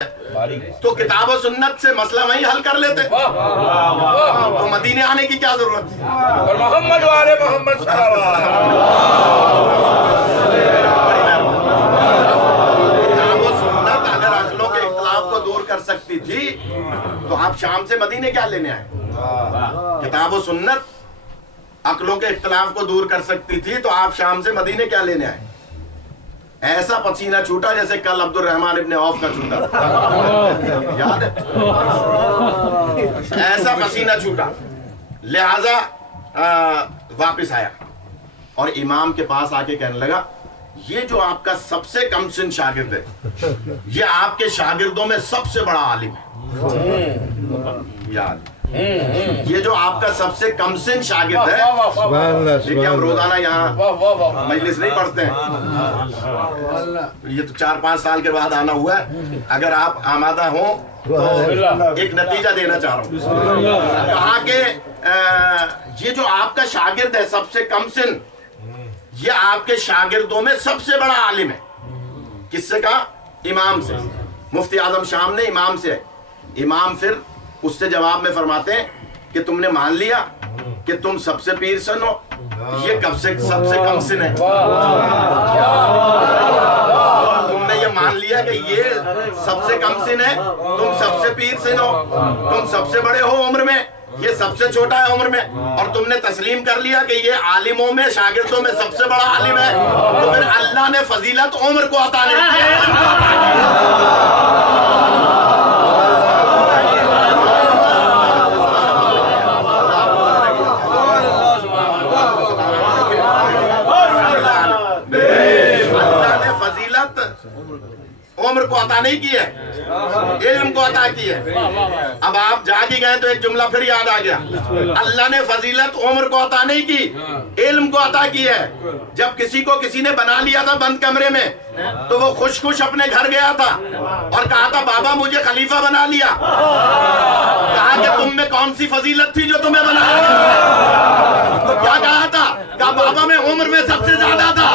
تو کتاب و سنت سے مسئلہ وہیں حل کر لیتے، تو مدینے آنے کی کیا ضرورت تھی؟ اور محمد والے محمد صلی اللہ علیہ وسلم، کتاب و سنت اگر عقلوں کے اختلاف کو دور کر سکتی تھی تو آپ شام سے مدینے کیا لینے آئے؟ کتاب و سنت عقلوں کے اختلاف کو دور کر سکتی تھی تو آپ شام سے مدینے کیا لینے آئے؟ ایسا پسینہ چھوٹا جیسے کل عبد الرحمن ابن عوف کا چھوٹا، یاد ہے؟ ایسا پسینہ چھوٹا، لہذا واپس آیا اور امام کے پاس آ کے کہنے لگا یہ جو آپ کا سب سے کم سن شاگرد ہے یہ آپ کے شاگردوں میں سب سے بڑا عالم ہے، یاد، یہ جو آپ کا سب سے کم سن شاگرد ہے، دیکھیں ہم روزانہ یہاں مجلس نہیں پڑھتے ہیں، یہ تو 4-5 سال کے بعد آنا ہوا ہے، اگر آپ آمادہ ہوں تو ایک نتیجہ دینا چاہ رہا ہوں، کہا کہ یہ جو آپ کا شاگرد ہے سب سے کم سن، یہ آپ کے شاگردوں میں سب سے بڑا عالم ہے۔ کس سے کہا؟ امام سے۔ مفتی اعظم شام نے امام سے، امام پھر اس سے جواب میں فرماتے ہیں کہ تم نے مان لیا کہ تم سب سے پیر سن ہو، یہ کب سے سب سے کم سن ہے، تم نے یہ مان لیا کہ یہ سب سے کم سن ہے، تم سب سے پیر سن ہو، تم سب سے بڑے ہو عمر میں، یہ سب سے چھوٹا ہے عمر میں، اور تم نے تسلیم کر لیا کہ یہ عالموں میں شاگردوں میں سب سے بڑا عالم ہے، تو پھر اللہ نے فضیلت عمر کو عطا نہیں کی۔ عمر کو عطا نہیں کی ہے، علم کو عطا کی ہے۔ اب آپ جاگ ہی گئے تو ایک جملہ پھر یاد آ گیا، اللہ نے فضیلت عمر کو عطا نہیں کی، علم کو عطا کی ہے۔ جب کسی کو کسی نے بنا لیا تھا بند کمرے میں تو وہ خوش خوش اپنے گھر گیا تھا اور کہا تھا بابا مجھے خلیفہ بنا لیا، کہا کہ تم میں کون سی فضیلت تھی جو تمہیں بنا لیا؟ تو کیا کہا تھا؟ کہا بابا میں عمر میں سب سے زیادہ تھا،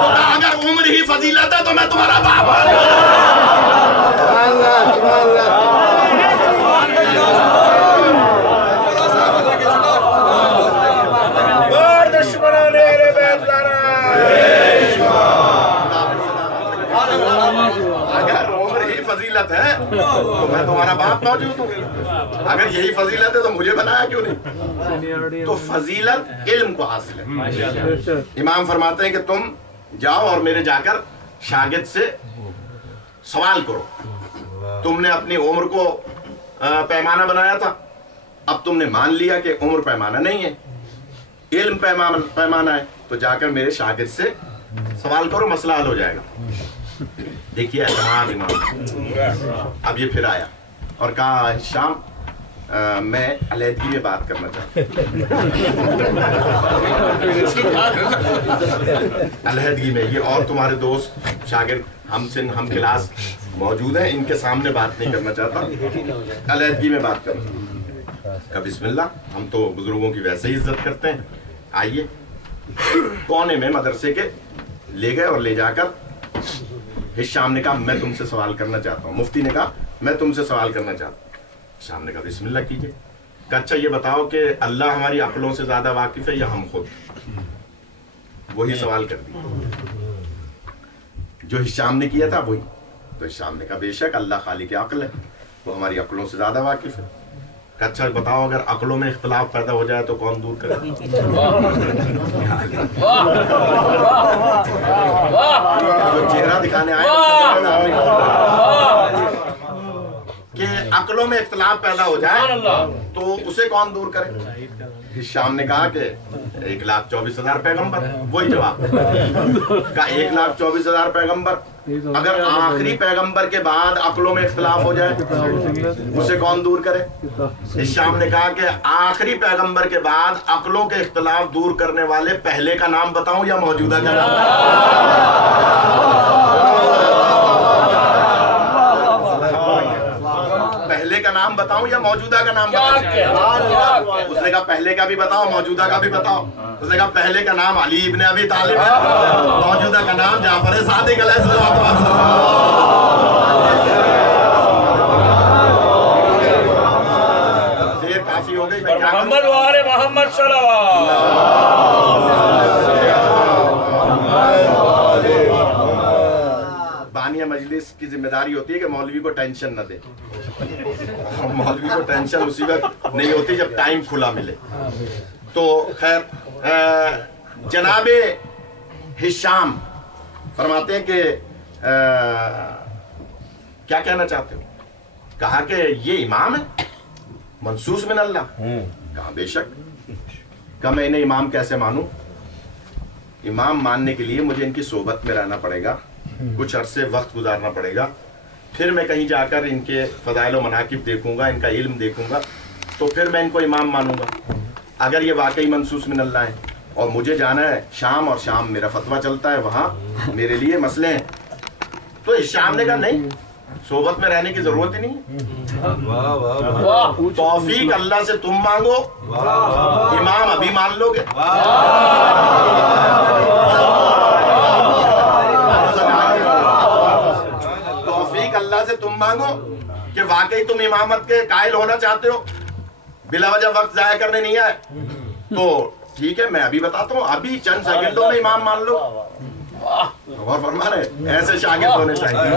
تو کہا اگر عمر ہی فضیلت ہے تو میں تمہارا باپ فضیلت ہے تو میں تمہارا باپ موجود ہوں، اگر یہی فضیلت ہے تو مجھے بنایا کیوں نہیں؟ تو فضیلت علم کو حاصل ہے۔ امام فرماتے ہیں کہ تم جاؤ اور میرے جا کر شاگرد سے سوال کرو، تم نے اپنی عمر کو پیمانہ بنایا تھا، اب تم نے مان لیا کہ عمر پیمانہ نہیں ہے، علم پیمانہ ہے، تو جا کر میرے شاگرد سے سوال کرو، مسئلہ حل ہو جائے گا۔ دیکھیے اعتماد امام، اب یہ پھر آیا اور کہا شام میں علیحدگی میں بات کرنا چاہتا ہوں، علیحدگی میں، یہ اور تمہارے دوست شاگرد ہم سن ہم کلاس موجود ہیں، ان کے سامنے بات نہیں کرنا چاہتا، علیحدگی میں بات کرنا۔ کہا بسم اللہ، ہم تو بزرگوں کی ویسے ہی عزت کرتے ہیں، آئیے۔ کونے میں مدرسے کے لے گئے اور لے جا کر شام نے کہا میں تم سے سوال کرنا چاہتا ہوں، مفتی نے کہا میں تم سے سوال کرنا چاہتا ہوں، شام نے کہا بسم اللہ کیجئے۔ کہا اچھا یہ بتاؤ کہ اللہ ہماری عقلوں سے زیادہ واقف ہے یا ہم خود؟ وہی سوال کر دیا جو شام نے کیا تھا وہی، تو شام نے کہا بے شک اللہ خالق عقل ہے، وہ ہماری عقلوں سے زیادہ واقف ہے۔ کہا اچھا بتاؤ اگر عقلوں میں اختلاف پیدا ہو جائے تو کون دور کرے؟ جو چہرہ دکھانے آئے کہ عقلوں میں اختلاف پیدا ہو جائے تو اسے کون دور کرے؟ شام نے کہا کہ 1,24,000 پیغمبر، وہی جواب، کہا 1,24,000 پیغمبر، اگر آخری پیغمبر کے بعد عقلوں میں اختلاف ہو جائے اسے کون دور کرے؟ شام نے کہا کہ آخری پیغمبر کے بعد عقلوں کے اختلاف دور کرنے والے پہلے کا نام بتاؤں یا موجودہ کا نام؟ پہلے کا نام بتاؤں یا موجودہ کا نام بتاؤں؟ اس نے کہا پہلے کا بھی بتاؤ موجودہ کا بھی بتاؤ۔ اس نے کہا پہلے کا نام علی ابن ابی طالب ہے، موجودہ کا نام جعفر صادق علیہ السلام۔ ذمہ داری ہوتی ہے کہ مولوی کو ٹینشن نہ دے. مولوی کو ٹینشن اسی وقت نہیں ہوتی جب ٹائم کھلا ملے. تو خیر جناب ہشام فرماتے ہیں کہ کیا کہنا چاہتے ہو؟ کہا کہ یہ امام ہے منصوص من اللہ. کہا بے شک. کہا میں انہیں امام کیسے مانوں؟ امام ماننے کے لیے مجھے ان کی صحبت میں رہنا پڑے گا, کچھ عرصے وقت گزارنا پڑے گا, پھر میں کہیں جا کر ان کے فضائل و مناقب دیکھوں گا, ان کا علم دیکھوں گا, تو پھر میں ان کو امام مانوں گا. اگر یہ واقعی منصوص من اللہ ہے اور مجھے جانا ہے شام, اور شام میرا فتویٰ چلتا ہے, وہاں میرے لیے مسئلے ہیں, تو شام نے کہا نہیں, صحبت میں رہنے کی ضرورت ہی نہیں. توفیق اللہ سے تم مانگو, امام ابھی مان لو گے. توفیق اللہ سے تم مانگو کہ واقعی تم امامت کے قائل ہونا چاہتے ہو, بلا وجہ وقت ضائع کرنے نہیں آئے, تو ٹھیک ہے میں ابھی بتاتا ہوں, ابھی چند سیکنڈوں میں امام مان لو. اور فرما رہے ایسے شاگرد ہونے چاہیے.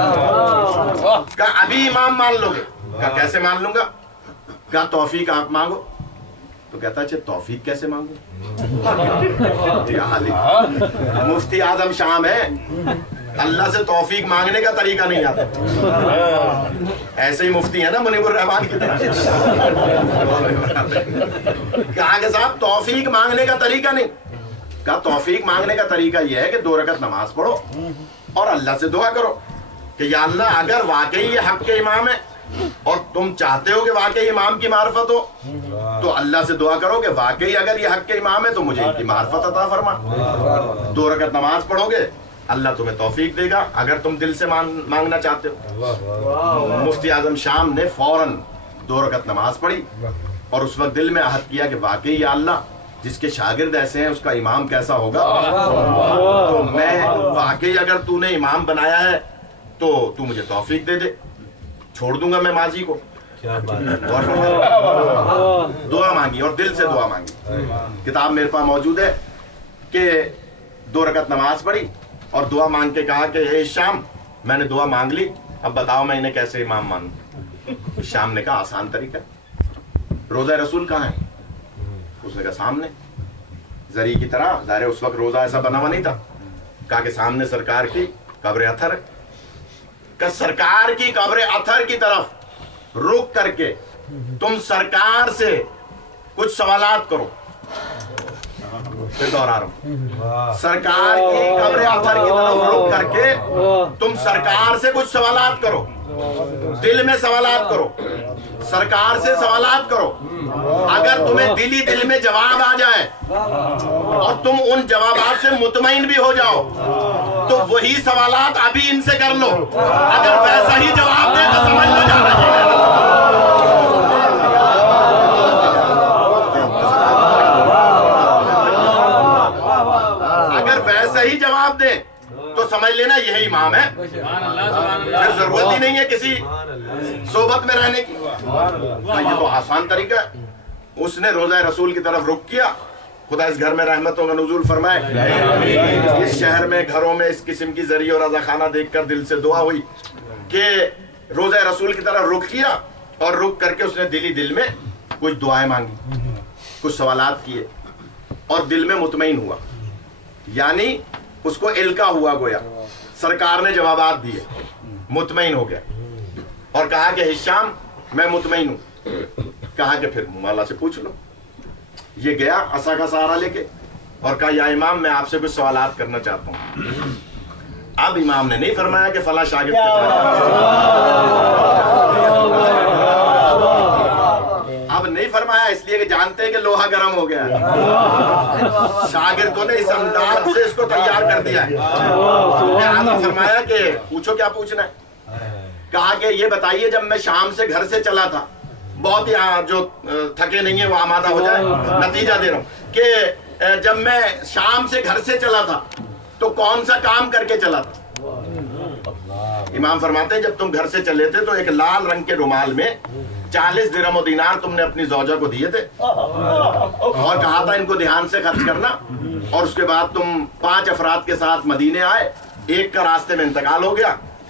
کہا ابھی امام مان لو گے؟ کہا کیسے مان لوں گا؟ کہا توفیق آپ مانگو. تو کہتا اچھا توفیق کیسے مانگو؟ مفتی اعظم شام ہے, اللہ سے توفیق مانگنے کا طریقہ نہیں آتا. ایسے ہی مفتی ہے نا منیب الرحمان کی طرح. کہا کہ صاحب توفیق مانگنے کا طریقہ نہیں. کہا توفیق مانگنے کا طریقہ یہ ہے کہ 2 رکعت نماز پڑھو اور اللہ سے دعا کرو کہ یا اللہ اگر واقعی یہ حق کے امام ہے اور تم چاہتے ہو کہ واقعی امام کی معرفت ہو, تو اللہ سے دعا کرو کہ واقعی اگر یہ حق کے امام ہے تو مجھے ان کی معرفت عطا فرما. 2 رکعت نماز پڑھو گے, اللہ تمہیں توفیق دے گا اگر تم دل سے مانگنا چاہتے ہو. مفتی اعظم شام نے فوراً 2 رکعت نماز پڑھی اور اس وقت دل میں عہد کیا کہ واقعی یا اللہ جس کے شاگرد ایسے ہیں اس کا امام کیسا ہوگا, تو میں واقعی اگر تو نے امام بنایا ہے تو تو مجھے توفیق دے دے, چھوڑ دوں گا میں ماضی کو. دعا مانگی اور دل سے دعا مانگی. کتاب میرے پاس موجود ہے کہ 2 رکعت نماز پڑھی اور دعا مانگ کے کہا کہ اے شام میں نے دعا مانگ لی, اب بتاؤ میں انہیں کیسے امام مانوں. شام نے کہا آسان طریقہ, روزہ رسول کہاں ہے؟ اس نے کہا سامنے, زری کی طرح. ظاہر اس وقت روزہ ایسا بنا ہوا نہیں تھا. کہا کہ سامنے سرکار کی قبر اطہر ہے, کہ سرکار کی قبر اطہر کی طرف رک کر کے تم سرکار سے کچھ سوالات کرو. پھر دوہرا رہا ہوں, سرکار کی قبر اطہر کی طرف رک کر کے تم سرکار سے کچھ سوالات کرو, دل میں سوالات کرو, سرکار سے سوالات کرو. اگر تمہیں دل میں جواب آ جائے اور تم ان جوابات سے مطمئن بھی ہو جاؤ تو وہی سوالات ابھی ان سے کر لو. اگر ویسا ہی جواب دے تو سمجھ لو جانا چاہیے. اگر ویسا ہی جواب دے تو سمجھ لینا یہی امام ہے, پھر ضرورت ہی نہیں ہے کسی صحبت میں رہنے کی. یہ تو آسان طریقہ ہے. اس نے روزہ رسول کی طرف رخ کیا, خدا اس گھر میں رحمتوں کا نزول فرمائے. اس شہر میں گھروں میں اس قسم کی ذریعہ اور رضاخانہ دیکھ کر دل سے دعا ہوئی کہ روزہ رسول کی طرف رخ کیا اور رخ کر کے اس نے دل میں کچھ دعائیں مانگی, کچھ سوالات کیے اور دل میں مطمئن ہوا, یعنی اس کو القا ہوا گویا سرکار نے جوابات دیے, مطمئن ہو گیا اور کہا کہ ہشام میں مطمئن ہوں. کہا کہ پھر مولا سے پوچھ لو. یہ گیا عصا کا سہارا لے کے اور کہا یا امام میں آپ سے کچھ سوالات کرنا چاہتا ہوں. اب امام نے نہیں فرمایا کہ فلاں شاگرد اب نہیں فرمایا, اس لیے کہ جانتے ہیں کہ لوہا گرم ہو گیا. شاگردوں نے اس انداز سے اس کو تیار کر دیا ہے. فرمایا کہ پوچھو کیا پوچھنا ہے. کہا کہ یہ بتائیے جب میں شام سے گھر سے چلا تھا, بہت ہی جو تھکے نہیں ہیں وہ آمادہ ہو جائے, نتیجہ دے رہا ہوں کہ جب میں شام سے گھر سے چلا تھا تو کون سا کام کر کے چلا تھا. امام فرماتے ہیں جب تم گھر سے چلے تھے تو ایک لال رنگ کے رومال میں 40 درہم و دینار تم نے اپنی زوجہ کو دیے تھے اور کہا تھا ان کو دھیان سے خرچ کرنا, اور اس کے بعد تم 5 افراد کے ساتھ مدینے آئے. ایک کا راستے میں انتقال ہو گیا,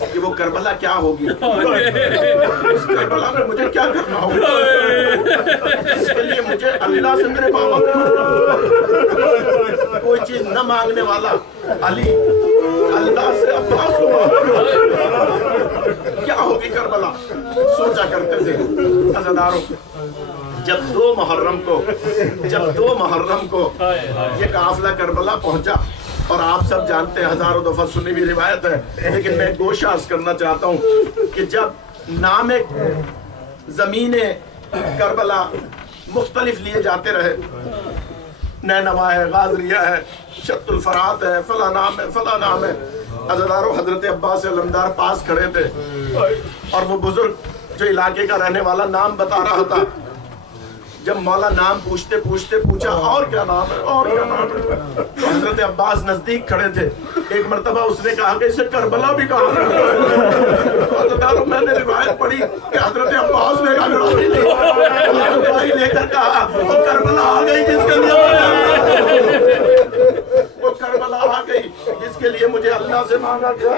کہ وہ کربلا کیا ہوگی, اس کربلا میں مجھے کیا کرنا ہوگا, اس کے لیے مجھے اللہ سے میرے بابا کوئی چیز نہ مانگنے والا علی اللہ سے عباس کو کیا ہوگی کربلا سوچا کرتے تھے. عزیزانو, جب 2 محرم کو یہ قافلہ کربلا پہنچا, اور آپ سب جانتے ہیں, ہزاروں دفعہ سنی بھی روایت ہے, لیکن میں گوشہ عرض کرنا چاہتا ہوں کہ جب نام زمین کربلا مختلف لیے جاتے رہے, نینوا ہے, غازریہ ہے, شط الفرات ہے, فلاں نام ہے, فلاں نام ہے. عزیزانو, حضرت عباس علمدار پاس کھڑے تھے, اور وہ بزرگ جو علاقے کا رہنے والا نام بتا رہا تھا. جب مولا نام پوچھتے پوچھا اور کیا نام ہے, اور کیا نام ہے, تو حضرت عباس نزدیک کھڑے تھے. ایک مرتبہ اس نے کہا کہ اسے کربلا بھی کہا. تو میں نے روایت پڑھی کہ حضرت عباس نے انگڑائی لے کر کہا وہ کربلا آ گئی جس کے لیے وہ کربلا آ گئی جس کے لیے مجھے اللہ سے مانگا گیا.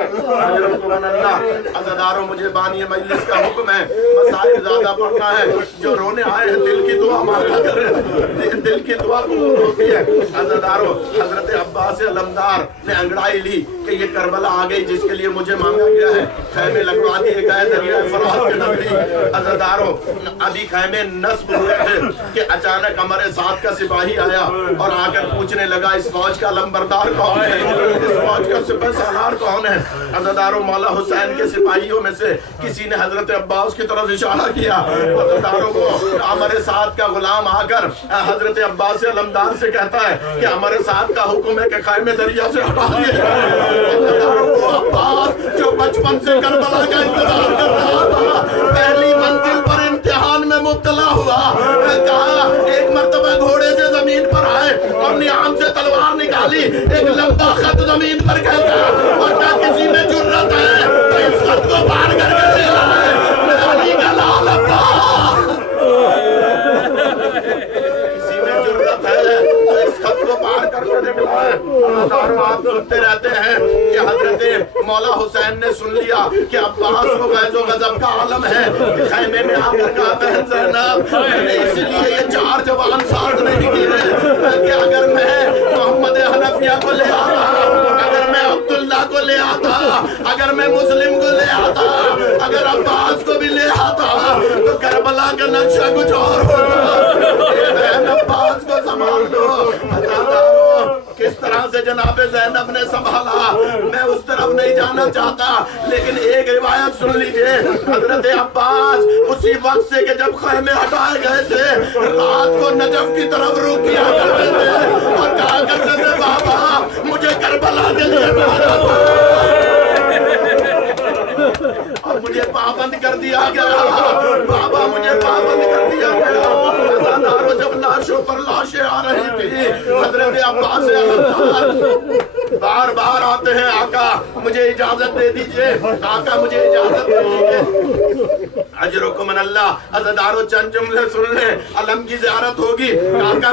عزیزانو, مجھے بانی مجلس کا حکم ہے, مسائل زیادہ پڑھنا ہے. جو رونے آئے ہیں دل کی دعا مانگا کریں, دل کی دعا قبول ہوتی ہے. عزیزانو, حضرت عباس علمدار نے انگڑائی لی کہ یہ کربلا آ گئی جس کے لیے مجھے مانگا گیا ہے. خیمے لگوا دیے گئے دریائے فرات کے نزدیک. عزیزانو, ابھی خیمے نصب ہوئے تھے کہ اچانک عمر سعد کا سپاہی آیا اور آ کر پوچھنے لگا اس فوج کا لمبردار کون ہے, اس فوج کا سپہ سالار کون ہے. عزیزانو, مولا حسین کے سپاہیوں میں سے کسی نے حضرت عباس کی طرف اشارہ کیا. عزیزانو, کو عمر سعد کا غلام آ کر حضرت عباس علمدار سے کہتا ہے کہ عمر سعد کا حکم ہے کہ خیمے دریا سے ہٹا دیے جائیں. وہ عباس جو بچپن سے کربلا کا انتظار کر رہا تھا, پہلی منزل پر امتحان میں مبتلا ہوا. کہا ایک مرتبہ گھوڑے سے زمین پر آئے اور نیام سے تلوار نکالی, ایک لمبا خط زمین پر کھینچا, اور کیا کسی میں جرت ہے تو اس خط کو پار کر کے لے آئے علی کا لال عباس. کسی میں جرت ہے تو اس خط کو پار کر کے نکلا ہے. آپ سنتے رہتے ہیں کہ حضرت مولا حسین نے سن لیا کہ عباس کو غیظ و غضب کا عالم ہے. خیمے میں آ کر کہا بہن زینب, میں نے اس لیے یہ 4 جوان ساتھ نہیں کیے کہ اگر میں محمد حنفیہ کو لے آتا, اگر میں عبداللہ کو لے آتا, اگر میں مسلم کو لے آتا, اگر عباس کو بھی لے آتا تو کربلا کا نقشہ کچھ اور ہوگا. بہن عباس کو سنبھال لو. کس طرح سے جناب زینب نے سنبھالا میں اس طرف نہیں جانا چاہتا, لیکن ایک روایت سن لیجئے. حضرت عباس اسی وقت سے کہ جب خیمے ہٹائے گئے تھے رات کو نجف کی طرف رخ کیا کرتے تھے اور کہا کرتے تھے بابا مجھے کربلا کے لیے اور مجھے پابند کر دیا گیا, بابا مجھے پابند کر دیا گیا. جب لاشوں پر لاشیں آ رہی تھی حضرت عباس بار بار آتے ہیں, آقا مجھے اجازت دے دیجئے, آقا مجھے اجازت دے دیجئے. اجرکم من اللہ. عزیزانو, چند جملے سن لیں, علم کی زیارت ہوگی. آقا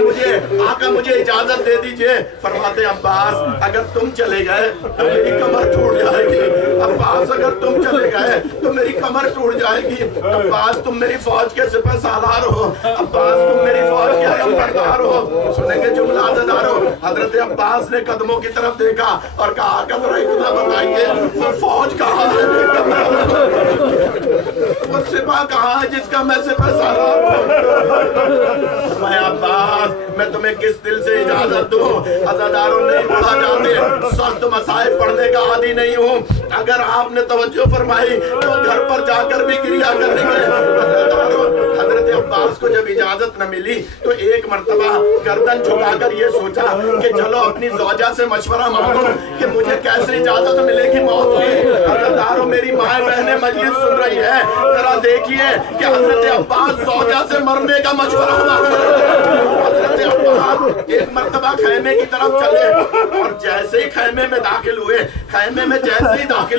مجھے اجازت دے دیجئے. فرماتے عباس اگر تم چلے گئے تو میری کمر ٹوٹ جائے گی. عباس اگر تم چلے گئے تو میری کمر ٹوٹ جائے گی. عباس تم میری فوج کے سپہ سالار ہو, عباس تم میری فوج کے علمبردار ہو. سنیں گے جملہ عزیزانو. حضرت عباس نے قدموں کی طرف دیکھا اور کہا آقا ذرا اتنا بتائیے وہ فوج کہاں ہے, وہ سپاہ کہاں ہے جس کا میں سپہ سالار ہوں. میں عباس میں تمہیں کس دل سے اجازت دوں. عزیزانو, نہیں پڑھا جاتے, سخت مسائل پڑھنے کا عادی نہیں ہوں. اگر آپ نے توجہ فرمائی تو گھر پر جا کر بھی کریا کریں گے. حضرت عباس کو جب اجازت نہ ملی تو ایک مرتبہ گردن جھکا کر یہ سوچا کہ چلو اپنی زوجہ سے مشورہ مانگو کہ مجھے کیسے اجازت ملے گی موت کی. عزیزانو, میری مائیں بہنیں مجلس سن رہی ہے, ذرا دیکھیے کہ حضرت عباس زوجہ سے مرنے کا مشورہ مانگتے ہیں. حضرت عباس ایک مرتبہ خیمے کی طرف چلے اور جیسے ہی خیمے میں داخل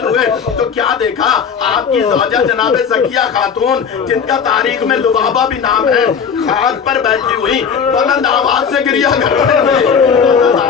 ہوئے تو کیا دیکھا, آپ کی زوجہ جناب زکیہ خاتون جن کا تاریخ میں لبابہ بھی نام ہے, خاک پر بیٹھی ہوئی بلند آواز سے گریہ کر رہے ہیں.